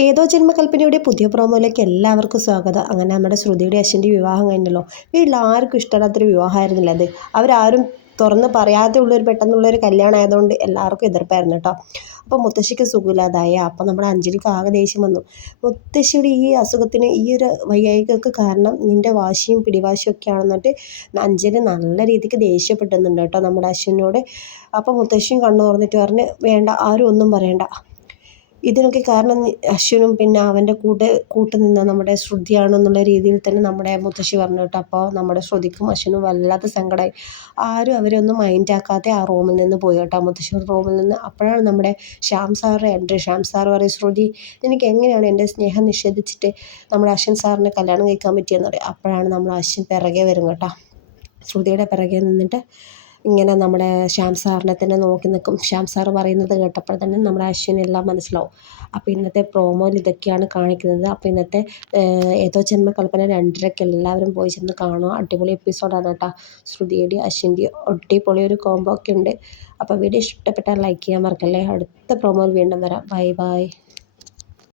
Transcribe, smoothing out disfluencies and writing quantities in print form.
ഏതോ ജന്മകൽപ്പനയുടെ പുതിയ പ്രോമോയിലേക്ക് എല്ലാവർക്കും സ്വാഗതം. അങ്ങനെ നമ്മുടെ ശ്രുതിയുടെ അശ്വിൻ്റെ വിവാഹം കഴിഞ്ഞല്ലോ. വീട്ടിൽ ആർക്കും ഇഷ്ടമില്ലാത്തൊരു വിവാഹമായിരുന്നില്ല അത്. അവരാരും തുറന്ന് പറയാതെ ഉള്ളൊരു പെട്ടെന്നുള്ളൊരു കല്യാണം ആയതുകൊണ്ട് എല്ലാവർക്കും എതിർപ്പായിരുന്നു കേട്ടോ. അപ്പോൾ മുത്തശ്ശിക്ക് സുഖമില്ലാതായ അപ്പോൾ നമ്മുടെ അഞ്ജലിക്ക് ആകെ ദേഷ്യം വന്നു. മുത്തശ്ശിയുടെ ഈ അസുഖത്തിന് ഈ ഒരു വയ്യായികൾക്ക് കാരണം നിൻ്റെ വാശിയും പിടിവാശിയും ഒക്കെ ആണെന്നിട്ട് അഞ്ജലി നല്ല രീതിക്ക് ദേഷ്യപ്പെടുന്നുണ്ട് കേട്ടോ നമ്മുടെ അശ്വിനോട്. അപ്പോൾ മുത്തശ്ശിയും കണ്ണു തുറന്നിട്ട് പറഞ്ഞ് വേണ്ട, ആരും ഒന്നും പറയണ്ട, ഇതിനൊക്കെ കാരണം അശ്വിനും പിന്നെ അവൻ്റെ കൂട്ട് നിന്ന നമ്മുടെ ശ്രുതിയാണെന്നുള്ള രീതിയിൽ തന്നെ നമ്മുടെ മുത്തശ്ശി പറഞ്ഞു കേട്ടോ. അപ്പോൾ നമ്മുടെ ശ്രുതിക്കും അശ്വിനും വല്ലാത്ത സങ്കടമായി. ആരും അവരെ ഒന്നും മൈൻഡാക്കാതെ ആ റൂമിൽ നിന്ന് പോയി കേട്ടോ, മുത്തശ്ശി റൂമിൽ നിന്ന്. അപ്പോഴാണ് നമ്മുടെ Shyam sir entry. Shyam sir പറയും, ശ്രുതി നിനക്ക് എങ്ങനെയാണ് എൻ്റെ സ്നേഹം നിഷേധിച്ചിട്ട് നമ്മുടെ അശ്വിൻ സാറിനെ കല്യാണം കഴിക്കാൻ പറ്റിയെന്ന് പറയും. അപ്പോഴാണ് നമ്മൾ അശ്വിൻ പിറകെ വരും കേട്ടോ. ശ്രുതിയുടെ പിറകെ നിന്നിട്ട് ഇങ്ങനെ നമ്മുടെ ശ്യാം സാറിനെ തന്നെ നോക്കി നിൽക്കും. ശ്യാം സാറ് പറയുന്നത് കേട്ടപ്പോൾ തന്നെ നമ്മുടെ അശ്വിനെല്ലാം മനസ്സിലാവും. അപ്പോൾ ഇന്നത്തെ പ്രോമോയിൽ ഇതൊക്കെയാണ് കാണിക്കുന്നത്. അപ്പോൾ ഇന്നത്തെ ഏതോ ജന്മകൽപ്പന 2:30 എല്ലാവരും പോയി ചെന്ന് കാണുക. അടിപൊളി എപ്പിസോഡാണ് കേട്ടോ. ശ്രുതിയുടെയും അശ്വിൻ്റെയും അടിപൊളി ഒരു കോംബോ ഒക്കെ ഉണ്ട്. അപ്പോൾ വീഡിയോ ഇഷ്ടപ്പെട്ടാൽ ലൈക്ക് ചെയ്യാൻ മറക്കല്ലേ. അടുത്ത പ്രോമോയിൽ വീണ്ടും വരാം. Bye bye.